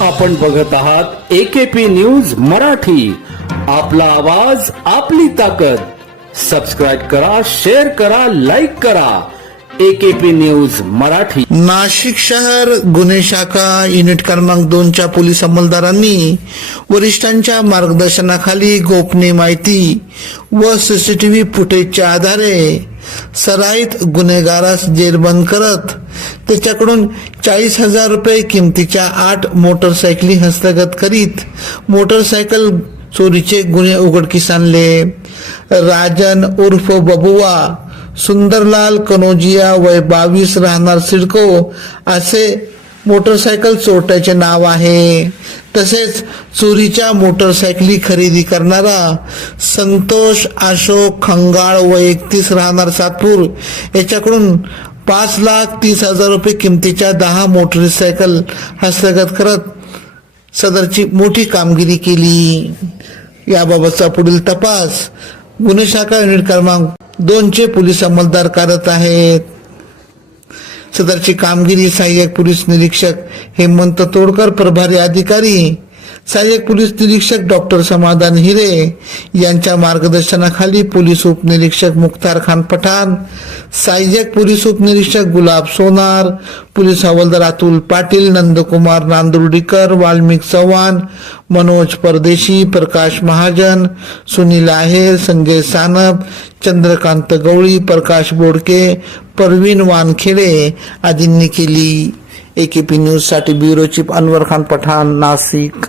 आपण बघत आहात एकेपी न्यूज मराठी. आपला आवाज आपली ताकद. सबस्क्राईब करा शेअर करा लाईक करा. AKP news Marathi. नाशिक शहर गुन्हे शाखा युनिट क्रमांक दोनच्या पोलीस अंमलदारांनी वरिष्ठांच्या मार्गदर्शनाखाली गोपनीय माहिती व सीसीटीव्ही फुटेजच्या आधारे सराईत गुन्हेगारास जेरबंद करत त्याच्याकडून चाळीस हजार रुपये किमतीच्या आठ मोटरसायकली हस्तगत करीत मोटरसायकल चोरीचे गुन्हे उघडकीस आणले. राजन उर्फ बबुआ सुंदरलाल कनोजिया वय बावीस राहणार सिडको असे मोटरसायकल चोरट्याचे नाव आहे. तसेच चोरीच्या मोटरसायकली खरेदी करणारा संतोष अशोक खंगाळ व एकतीस राहणार सातपूर याच्याकडून पाच लाख तीस हजार रुपये किमतीच्या दहा मोटरसायकल हस्तगत करत सदरची मोठी कामगिरी केली. याबाबतचा पुढील तपास गुन्हे शाखा युनिट क्रमांक दोनचे पोलीस अंमलदार करत आहेत. सदरची कामगिरी सहाय्यक पोलीस निरीक्षक हेमंत तोडकर प्रभारी अधिकारी सहाय्यक पोलीस निरीक्षक डॉक्टर समाधान हिरे यांच्या मार्गदर्शनाखाली पोलीस उपनिरीक्षक मुख्तार खान पठाण सहाय्यक पोलीस उपनिरीक्षक गुलाब सोनार पोलीस हवालदार अतुल पाटील नंदकुमार नांदुर्डीकर वाल्मिक चव्हाण मनोज परदेशी प्रकाश महाजन सुनील आहेर संजय सानप चंद्रकांत गवळी प्रकाश बोडके परवीन वानखेडे आदींनी केली. एकेपी न्यूजसाठी ब्युरो चीफ अनवर खान पठाण नाशिक.